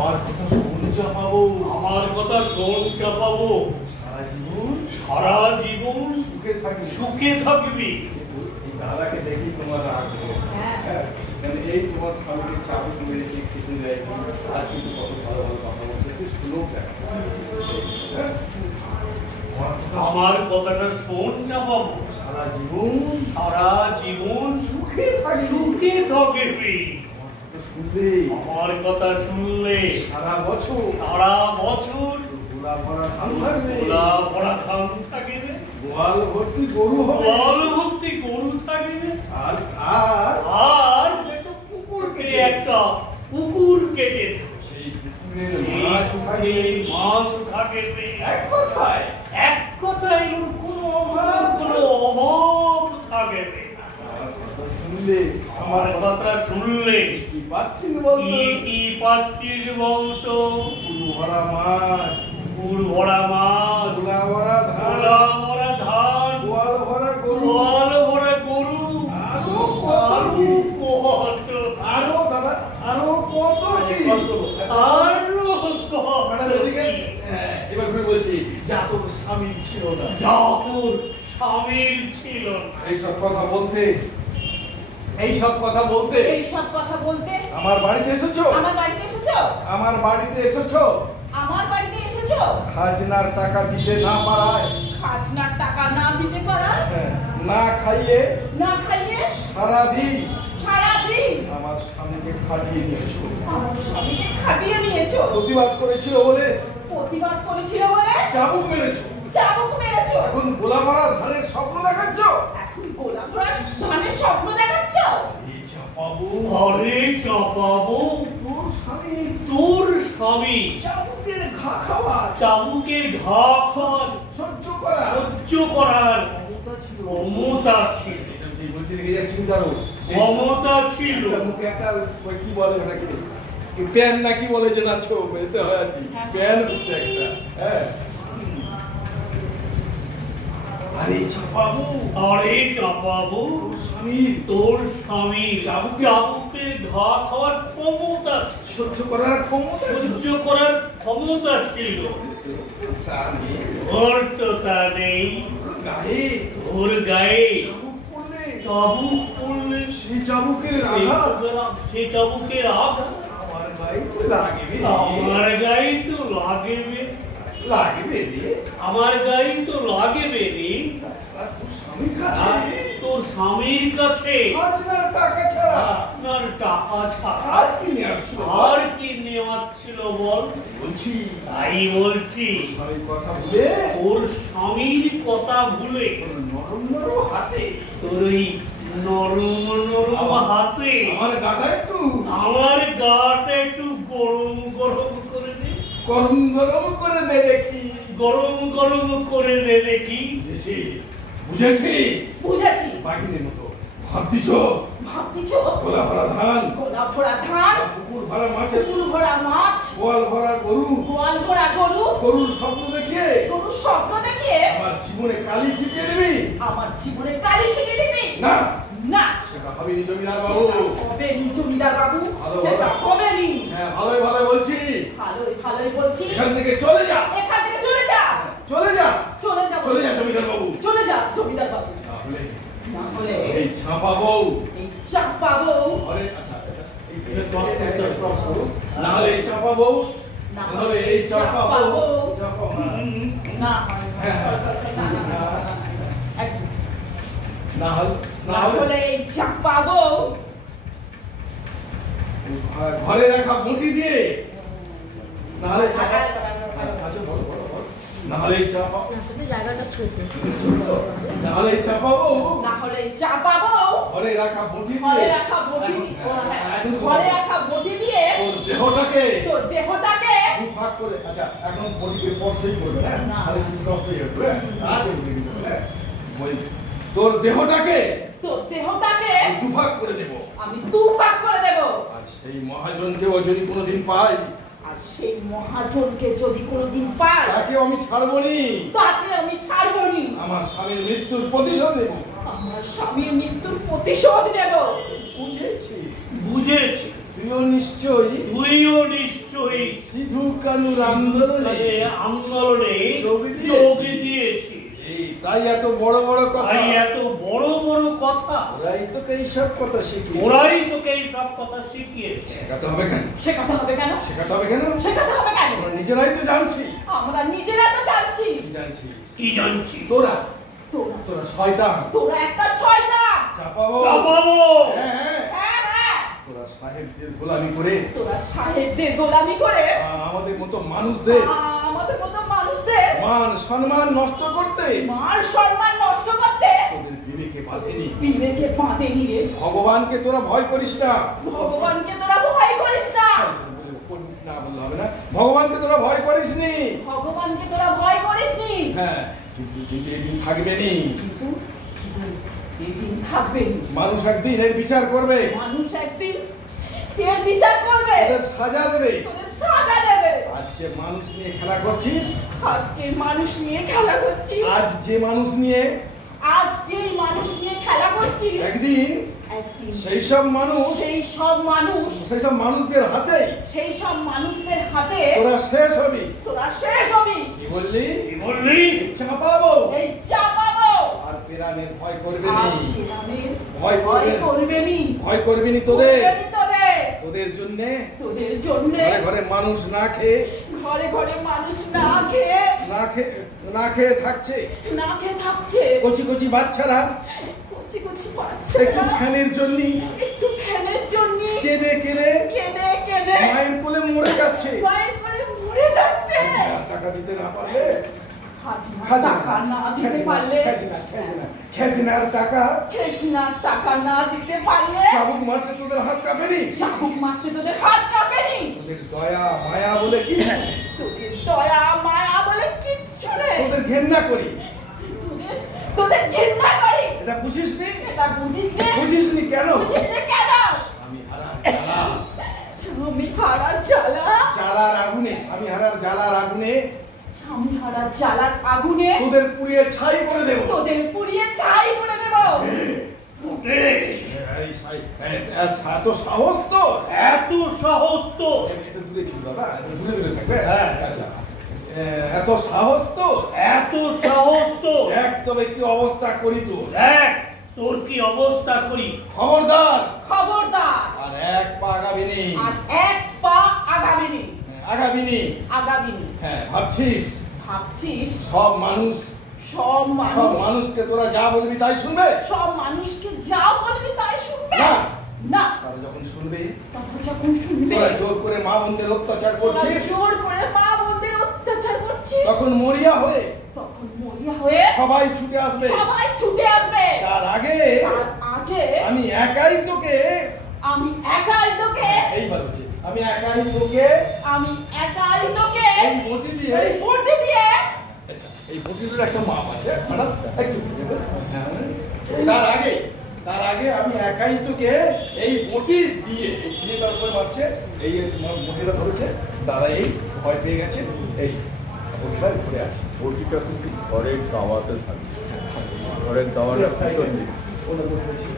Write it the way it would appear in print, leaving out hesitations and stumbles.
আমার কথা শোন চাপাবো, আমার কথা শোন চাপাবো। সারা জীবন সুখে থাকবি, সুখে থাকবি। দাদাকে দেখি তোমার রাগ এই তোমার স্বামীকে চাবুক মেরেছে, খেতে দেয়, আজ কিন্তু কত ভালো ভালো কথা বলতেছে, শুনেও দেখো। আমার কথাটা শোন চাপাবো। সারা জীবন, সারা জীবন সুখে থাকবি, সুখে থাকবি। শুনলে, আমার কথা শুনলে সারা বছর, সারা বছর গোলা ভরা ধান থাকবে, গোলা ভরা ধান থাকবে, গোয়াল ভর্তি গরু হবে, গোয়াল ভর্তি গরু থাকবে, আর আর আর একটা কুকুর একটা পুকুর কেটে সেই পুকুরের মাছ থাকবে, মাছ থাকবে। এক কথায় কোনো অভাব থাকবে না। আমার কথা শুনলে কি পাচ্ছিস বলতো, কি পাচ্ছিস বলতো? পুরো ভরা মাছ, পুর ভরা মাছ, গোলা ভরা ধান, গোলা ভরা ধান, গোয়াল ভরা গরু, গোয়াল ভরা গরু, আরো দাদা আরো কত কি, এবার ফিরে বলছি যা তোর স্বামী ছিল না, স্বামীর ছিল এইসব কথা বলতে, এইসব কথা বলতে, এইসব কথা বলতে আমার বাড়িতে এসেছো, আমার বাড়িতে এসেছো, আমার বাড়িতে এসেছো, আমার বাড়িতে এসেছো খাজনার টাকা দিতে না পারায়, খাজনার টাকা না দিতে পারায়, না খাইয়ে সারাদিন আমার স্বামীকে খাটিয়ে নিয়েছো, আমার স্বামীকে খাটিয়ে নিয়েছো, প্রতিবাদ করেছিল বলে চাবুক মেরেছো, এখন গোলা মারা ধানের স্বপ্ন দেখাচ্ছ, এখন গোলা ভরা ধানের স্বপ্ন দেখাচ্ছ। এই চাপাবো, আরে চাপাবো, তোর স্বামী চাবুকের ঘা খাওয়ার সহ্য করার ক্ষমতা ছিল, ক্ষমতা ছিল। মুখে একটা কি বলে ওটাকে, প্যান নাকি বলে, যেটা বলতে হয় আর কি, প্যান হচ্ছে একটা। হ্যাঁ, আরে চাপাবো, তোর স্বামী চাবুকে ঘা খাওয়ার ক্ষমতা, সহ্য করার ক্ষমতা ছিল। তা নেই, ওর তো তা নেই। গায়ে ওর গায়ে চাবুক পড়লে সেই চাবুকের আঘাত আমার গায়ে তো লাগবে, আমার গায়ে তো লাগবে রে। তোর স্বামীর কাছে টাকা ছাড়া আর কি নেওয়ার ছিল বল? বলছি, তাই বলছি, কথা বলে ওর স্বামীর কথা ভুলে নরম নরম হাতে, তোর ওই নরম হাতে আমার গাটা একটু গরম করে দে, গরম করে দে দেখি, গরম করে দে দেখি। বুঝেছি বাঘিনের মতো ভাবতিছ, গোলা ভরা ধান, পুকুর ভরা মাছ, গোয়াল ভরা গরু, গরুর স্বপ্ন দেখিয়ে আমার জীবনে কালি ছিটিয়ে দিবি, না না সেটা হবে নি জমিদার বাবু, সেটা হবে নি। হ্যাঁ, ভালোই বলছি, এখান থেকে চলে যা জমিদার বাবু, না হলে এই চাপা বউ, আরে আচ্ছা না হলে এই চাপা বউ, না হলে এই চাপা বউ, ঘরে রাখা বটি দিয়ে, না হলে চাপা, আচ্ছা বলো, না হলে এই চাপা, না হলে এই চাপা বউ, ঘরে রাখা বটি দিয়ে তোর দেহটাকে দুভাগ করে, আচ্ছা এখন বটিকে স্পর্শই করবে না, তাহলে কিছু নষ্ট হয়ে যাবে, আছে হ্যাঁ, তোর দেহটাকে দুভাগ করে দেব, আমি দুভাগ করে দেব। আর সেই মহাজনকে ও যদি কোনোদিন পাই, তাকে আমি ছাড়বো নি, আমার স্বামীর মৃত্যুর প্রতিশোধ নেব, বুঝেছি, বুঝেছি। তুইও নিশ্চয়ই শয়তানুর আন্দোলনে আন্দোলনে যোগ দিয়েছি। যোগ দিয়েছি। তাই এত বড় বড় কথা, তাই এত বড় বড় কথা, ওরাই তোকে এইসব কথা শিখিয়েছে। ওরাই তোকে এই সব কথা শিখিয়েছে। শেখাতে হবে কেন? শেখাতে হবে কেন? শেখাতে হবে কেন? শেখাতে হবে কেন? আমরা নিজেরাই তো জানছি। আমরা নিজেরা তো জানছি। কি জানছি? কি জানছি? তোরা তোরা তোরা শয়তান। তোরা একটা শয়তান। চাপাবো। চাপাবো। হ্যাঁ, হ্যাঁ। হ্যাঁ হ্যাঁ, তোরা সাহেবদের গোলামি করে তোরা সাহেবদের গোলামি করে আমাদের মতো মানুষদের আমাদের মতো মানুষদের মান সম্মান নষ্ট করতে মান সম্মান নষ্ট করতে তোদের বিবেকে বাঁধেনি। বিবেকে বাঁধে নিয়ে ভগবানকে তোরা ভয় করিস না। ভগবানকে তোরা ভয় করিস না। করিস না বললে হবে না। ভগবানকে তোরা ভয় করিসনি। ভগবানকে তোরা ভয় করিসনি। হ্যাঁ, কিন্তু এদিন থাকবে নি। কিন্তু এদিন থাকবে না। মানুষ একদিন এর বিচার করবে। মানুষ একদিন এর বিচার করবে। তোদের সাজা দেবে। তোদের সাজা দেবে। আজ যে মানুষ নিয়ে খেলা করছিস, আজকে মানুষ নিয়ে খেলা করছিস, আজ যে মানুষ নিয়ে আজ যে মানুষ নিয়ে খেলা করছিস, একদিন একদিন সেই সব মানুষ সেই সব মানুষ সেই সব মানুষদের হাতে সেই সব মানুষদের হাতে তোরা শেষ হবি। তোরা শেষ হবি। কি বললি? কি বললি? চাপাবো। এই চাপাবো। আর পেরানের ভয় করবে আর নি। গ্রামের ভয় ভয় করবে করবে নি। ভয় করবি নি তোদের। করবে নি তোদের। তোদের জন্য তোদের জন্য ঘরে ঘরে মানুষ না খেয়ে ঘরে ঘরে মানুষ না খেয়ে না খেয়ে থাকছে। না খেয়ে থাকছে। কচি কচি বাচ্চারা কচি কচি একটু বাচ্চারা ফ্যানের জন্য একটু ফ্যানের জন্য কেঁদে কেঁদে কেঁদে কেঁদে মায়ের কোলে মরে যাচ্ছে। মায়ের কোলে মরে যাচ্ছে। টাকা দিতে না পারলে খাজনা টাকা না দিতে পারলে খেজনার টাকা খেজনার টাকা না দিতে পারলে চাবুক মারতে তোদের হাত কাঁপেনি। চাবুক মারতে তোদের হাত কাঁপেনি। তোদের দয়া মায়া বলে কি তোদের দয়া মায়া বলে কিচ্ছু নেই। তোদের ঘেন্না করি। তোদের ঘৃণা করি। এটা বুঝিস নি? এটা বুঝিস নে? বুঝিস নি কেন? বুঝিস নে কেন? স্বামী হারার জ্বালা। স্বামী হারা জ্বালা। জ্বালার আগুনে, স্বামী হারার জ্বালার আগুনে স্বামী হারা জ্বালার আগুনে তোদের পুড়িয়ে ছাই করে দেব। তোদের পুড়িয়ে ছাই করে দেব। ওঠে। এত সাহস তো? এত সাহস তো? এটা দূরে ছিল দাদা, এটা দূরে দূরে থাকবে। হ্যাঁ। আচ্ছা, এত সাহস তো? এত সাহস তো? দেখ তবে কি অবস্থা করি তো। দেখ তোর কি অবস্থা করি। খবরদার। খবরদার। আর এক পা আগাবিনি। আর এক পা আগাবিনি। আগাবিনি। আগাবিনি। হ্যাঁ, ভাবছিস ভাবছিস সব মানুষ সব সব মানুষ মানুষকে তোরা যা বলবি তাই শুনবে? সব মানুষকে যা বলবি তাই শুনবে? না। না। তারা যখন শুনবে, তারা যখন শুনবে তোরা জোর করে মা বোনদের অত্যাচার তোরা করছিস, জোর করে মা বোনদের অত্যাচার করছিস, তখন মরিয়া হয়ে তখন মরিয়া হয়ে সবাই ছুটে আসবে। সবাই ছুটে আসবে। তার আগে তার আগে আমি একাই তোকে আমি একাই তোকে এইবার বলছি, আমি একাই তোকে আমি একাই তোকে এই বটি দিয়ে এই বটি দিয়ে আচ্ছা, এই বটিটার একটা মাপ আছে ম্যাডাম, একটু হ্যাঁ, তার আগে আমি একাই তোকে এই বটি দিয়ে এই দিয়ে তারপরে মারছে, এই তোমার বটিটা ধরেছে, দাদা এই ভয় পেয়ে গেছে, এই বটিটা ঘুরে আছে। বটিটা কিন্তু ঘরের দাওয়াতে থাকবে, ঘরের দাওয়াটা পিছন দিকে। ওটা বলছি